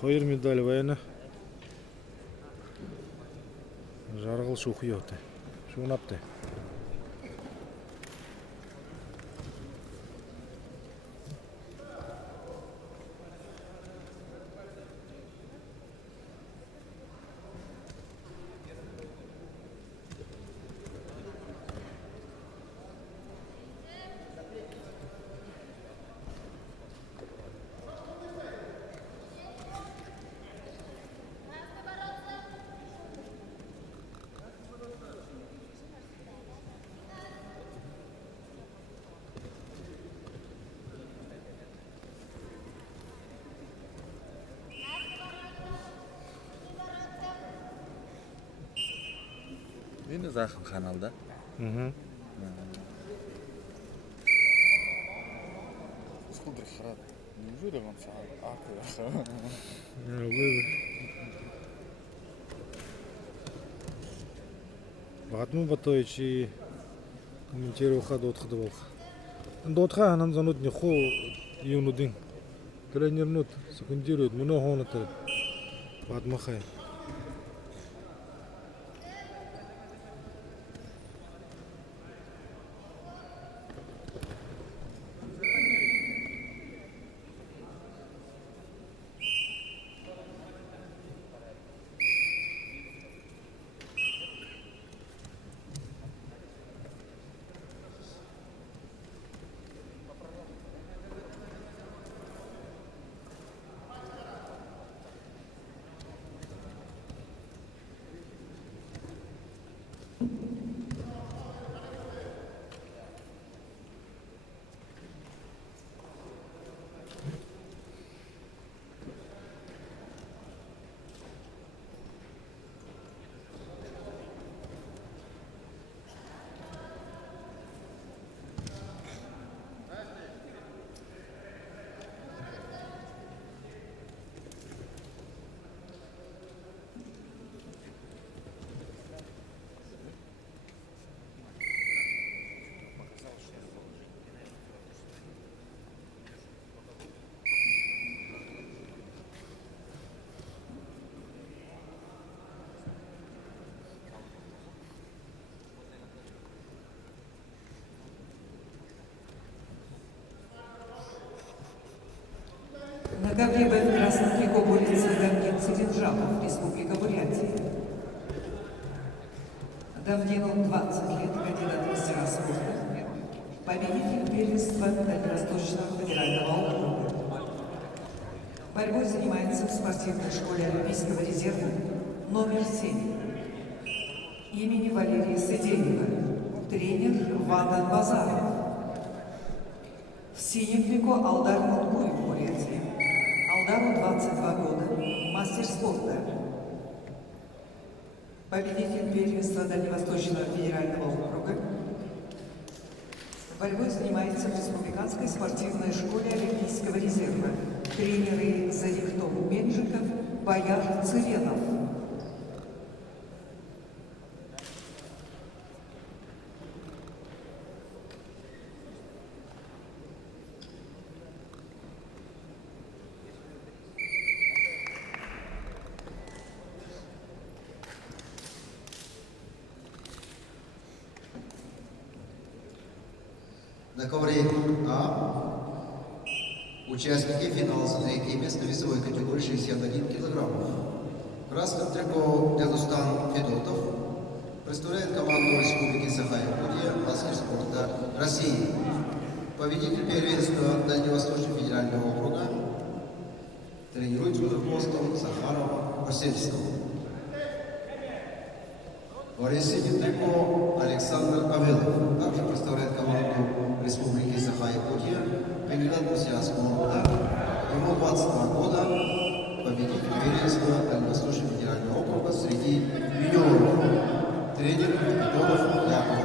Хоёр медаль байна. Жаргал шүүхийотой. Шүүнаптай. Yine Zakım kanalda. Скудер храд. Неужели он сам? Багатмын Батович комментируха доотхады болха. Доотха анан занут не хо юнудин. Тренернут секундирует много хонатыр. Батмахай. На ковре в красном трико борется Давнин Циринжапов, Республика Бурятия. Давнину 20 лет, кандидат в мастера спорта, победитель первенства Дальневосточного федерального округа. Борьбой занимается в спортивной школе Олимпийского резерва номер 7 имени Валерия Сыденева, тренер Вада Базаров. В синем трико Алдар Мангуев, Бурятия. Алдару 22 года, мастер спорта. Победитель первенства Дальневосточного федерального округа. Борьбой занимается в Республиканской спортивной школе Олимпийского резерва. Тренеры Зарихтов Менжиков, Бояр Цыренов. На ковре А участники финала за третье место весовой категории 61 килограммов. В красном трико Делустан Федотов представляет команду Республики Саха-Якутия, мастер спорта России. Победитель первенства Дальневосточного федерального округа тренируется под руководством Захарова Васильского. В синем трико Александр Павелов также представляет команду Республики Саха-Якутия, кандидат в мастера спорта. Ему 22 года, победитель первенства Дальневосточного федерального округа среди юниоров. Тренер Капитонов Яков.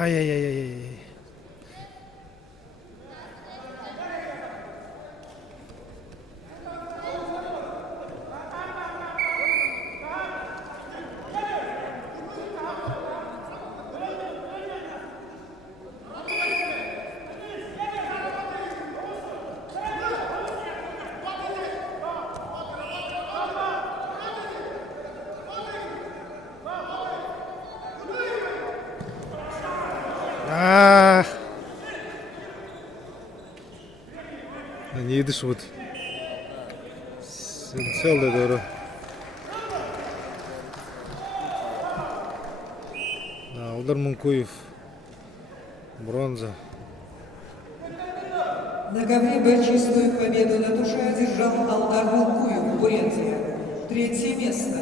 Ай-яй-яй-яй-яй. А. Не едешь вот. Целый дорог. Да, Удар Мункуев. Бронза. На ковре Б чистую победу на душе одержал Алдар Мункуев, Бурятия. Третье место.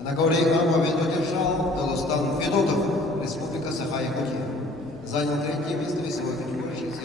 На ковре А победу держал Дагестан Федотов, Республика Саха-Якутия. Занял третье место весовой категории 60.